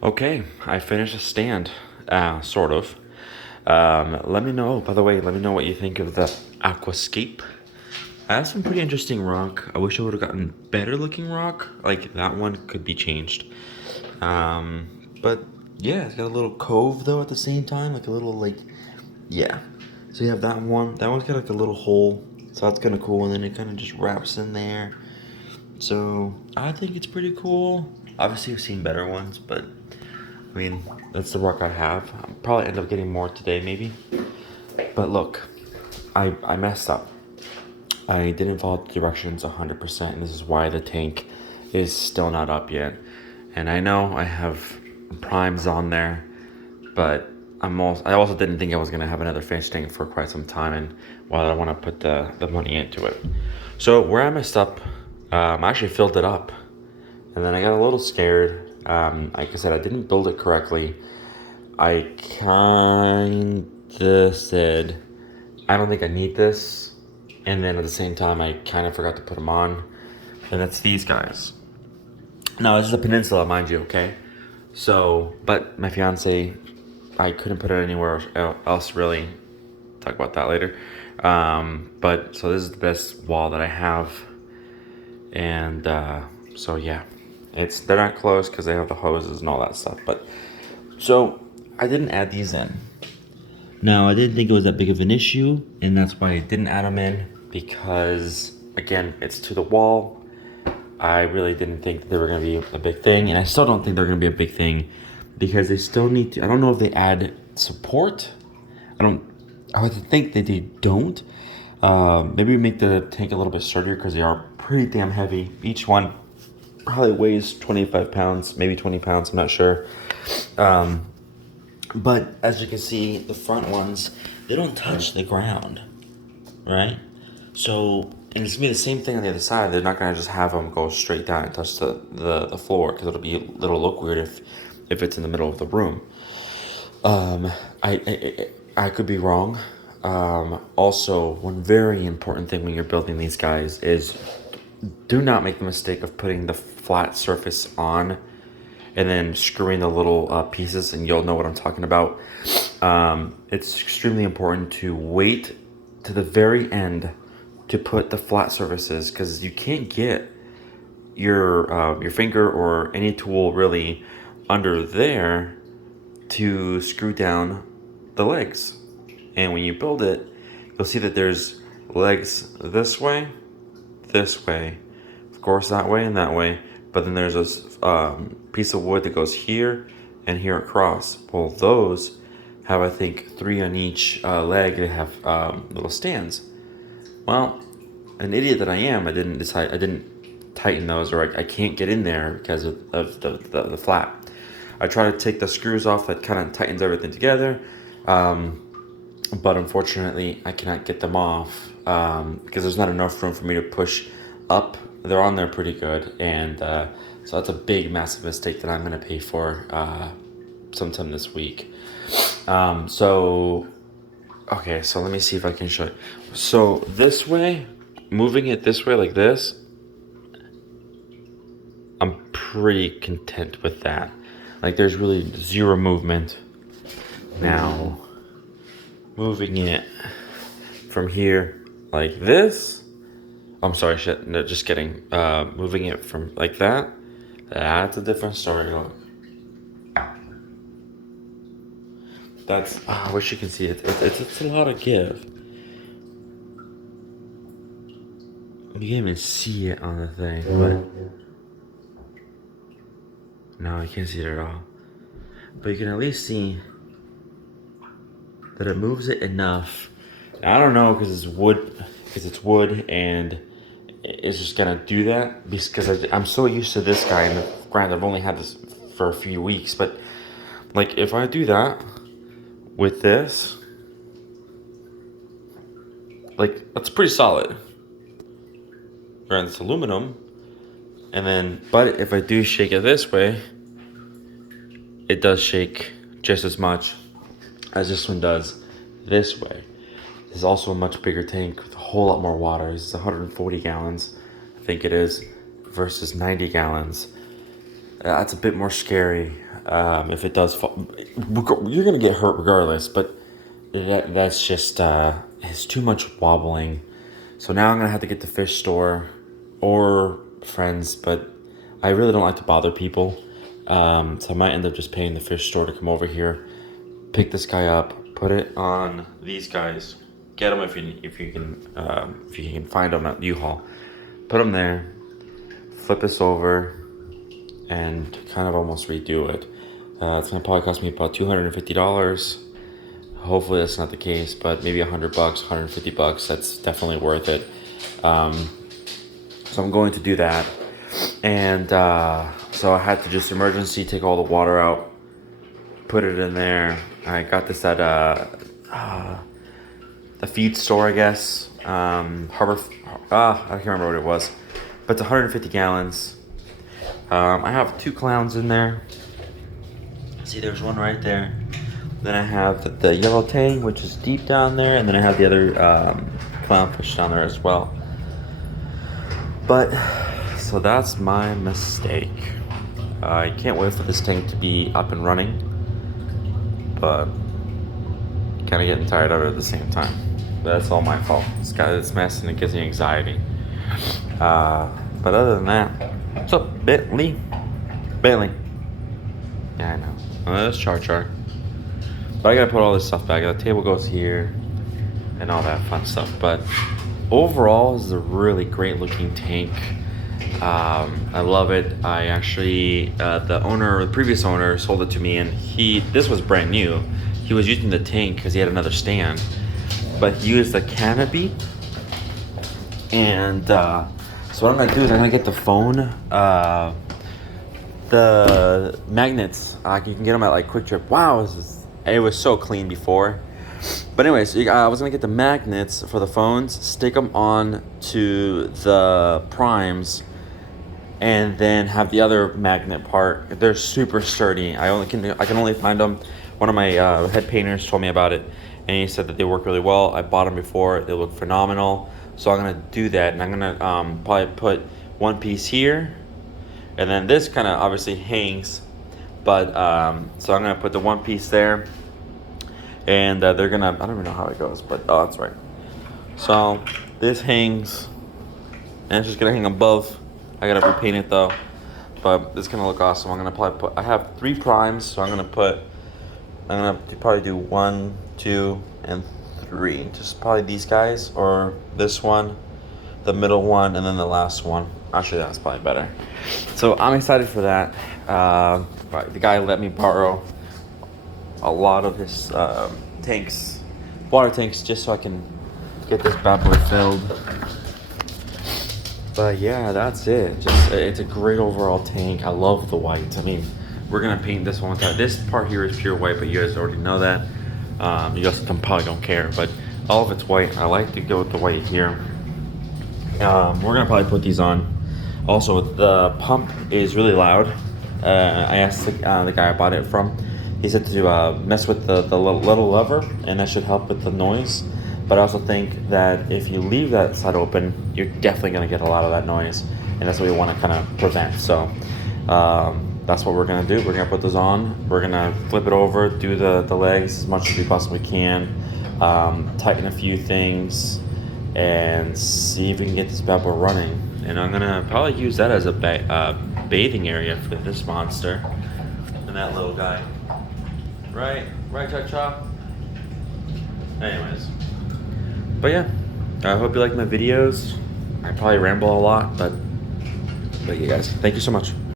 Okay, I finished a stand, sort of. Let me know, by the way, let me know what you think of the aquascape. I have some pretty interesting rock. I wish I would have gotten better looking rock. Like that one could be changed. But yeah, it's got a little cove though at the same time, like a little yeah. So you have that one. That one's got like a little hole, so that's kind of cool. And then it kind of just wraps in there. So I think it's pretty cool. Obviously, I've seen better ones, but I mean, that's the rock I have. I'll probably end up getting more today, maybe. But look, I messed up. I didn't follow the directions 100%, and this is why the tank is still not up yet. And I know I have primes on there, but I also didn't think I was gonna have another fish tank for quite some time, and while I want to put the money into it. So where I messed up, I actually filled it up, and then I got a little scared. Like I said, I didn't build it correctly. I kinda said, I don't think I need this. And then at the same time, I kind of forgot to put them on. And that's these guys. Now, this is a peninsula, mind you, okay? So, but my fiance, I couldn't put it anywhere else really. Talk about that later. But so this is the best wall that I have. And so yeah, they're not close because they have the hoses and all that stuff. But so I didn't add these in. Now I didn't think it was that big of an issue, and that's why I didn't add them in, because again, it's to the wall. I really didn't think that they were going to be a big thing, and I still don't think they're going to be a big thing, because they still need to. I don't know if they add support. I would think that they don't. Maybe make the tank a little bit sturdier, because they are pretty damn heavy. Each one probably weighs 25 pounds, maybe 20 pounds. I'm not sure. But as you can see, the front ones, they don't touch the ground, right? So, and it's gonna be the same thing on the other side. They're not gonna just have them go straight down and touch the floor, because it'll look weird if it's in the middle of the room. Um, I could be wrong. Also, one very important thing when you're building these guys is, do not make the mistake of putting the flat surface on and then screwing the little pieces, and you'll know what I'm talking about. It's extremely important to wait to the very end to put the flat surfaces, because you can't get your finger or any tool really under there to screw down the legs. And when you build it, you'll see that there's legs this way, of course that way and that way, but then there's this piece of wood that goes here and here across. Well, those have, I think, 3 on each leg. They have little stands. Well, an idiot that I am, I didn't tighten those, or I can't get in there because of the flap. I try to take the screws off that kind of tightens everything together, but unfortunately I cannot get them off, because there's not enough room for me to push up. They're on there pretty good, and so that's a big, massive mistake that I'm going to pay for sometime this week. Okay, so let me see if I can show you. So this way, moving it this way like this, I'm pretty content with that. Like, there's really zero movement. Now, moving it from here like this, I'm sorry, shit, no, just kidding. Moving it from like that, that's a different story. Look. That's, I wish you can see it. It's a lot of give. You can't even see it on the thing, but no, you can't see it at all. But you can at least see that it moves it enough. I don't know, because it's wood, and it's just gonna do that because I'm so used to this guy. And granted, I've only had this for a few weeks, but like, if I do that with this, like, that's pretty solid. Granted, it's aluminum, and then, but if I do shake it this way, it does shake just as much as this one does this way. This is also a much bigger tank with a whole lot more water. This is 140 gallons, I think it is, versus 90 gallons. That's a bit more scary. If it does fall, you're gonna get hurt regardless. But that's just it's too much wobbling. So now I'm gonna have to get the fish store or friends, but I really don't like to bother people. So I might end up just paying the fish store to come over here, pick this guy up, put it on these guys, get them if you can find them at U-Haul, put them there, flip this over, and kind of almost redo it. It's gonna probably cost me about $250. Hopefully that's not the case, but maybe $100, $150. That's definitely worth it. So I'm going to do that, and so I had to just emergency take all the water out, put it in there. I got this at the feed store, I guess. Harbor. I can't remember what it was, but it's 150 gallons. I have 2 clowns in there. See, there's one right there. Then I have the yellow tang, which is deep down there, and then I have the other clownfish down there as well. But so that's my mistake. I can't wait for this tank to be up and running, but kind of getting tired of it at the same time. But that's all my fault. It's mess and it gives me anxiety. But other than that, what's up, Bailey? Yeah, I know. That's Char. But I gotta put all this stuff back. The table goes here, and all that fun stuff. But overall, this is a really great looking tank. I love it. I actually, the previous owner sold it to me, and this was brand new. He was using the tank because he had another stand, but he used the canopy. And so what I'm gonna do is I'm gonna get the phone, the magnets. You can get them at like Quick Trip. Wow, it was so clean before. But anyways, I was gonna get the magnets for the phones, stick them on to the primes, and then have the other magnet part. They're super sturdy. I can only find them. One of my head painters told me about it, and he said that they work really well. I bought them before. They look phenomenal. So I'm gonna do that, and I'm gonna probably put one piece here, and then this kind of obviously hangs. But so I'm gonna put the one piece there. And they're gonna, I don't even know how it goes, but oh, that's right. So this hangs, and it's just gonna hang above. I gotta repaint it though, but it's gonna look awesome. I'm gonna probably I have 3 primes, so I'm gonna probably do 1, 2, and 3. Just probably these guys, or this one, the middle one, and then the last one. Actually, that's probably better. So I'm excited for that. The guy let me borrow a lot of his water tanks, just so I can get this bad boy filled. But yeah, that's it. It's a great overall tank. I love the white. I mean, we're gonna paint this one. This part here is pure white, but you guys already know that. You guys probably don't care, but all of it's white. I like to go with the white here. We're gonna probably put these on. Also, the pump is really loud. I asked the guy I bought it from. He said to mess with the little lever, and that should help with the noise. But I also think that if you leave that side open, you're definitely going to get a lot of that noise, and that's what we want to kind of prevent. So that's what we're going to do. We're going to put this on. We're going to flip it over, do the legs as much as we possibly can, tighten a few things, and see if we can get this bad boy running. And I'm going to probably use that as a bathing area for this monster and that little guy. Right, Cha-Cha? Anyways. But yeah, I hope you like my videos. I probably ramble a lot, but yeah, guys, thank you so much.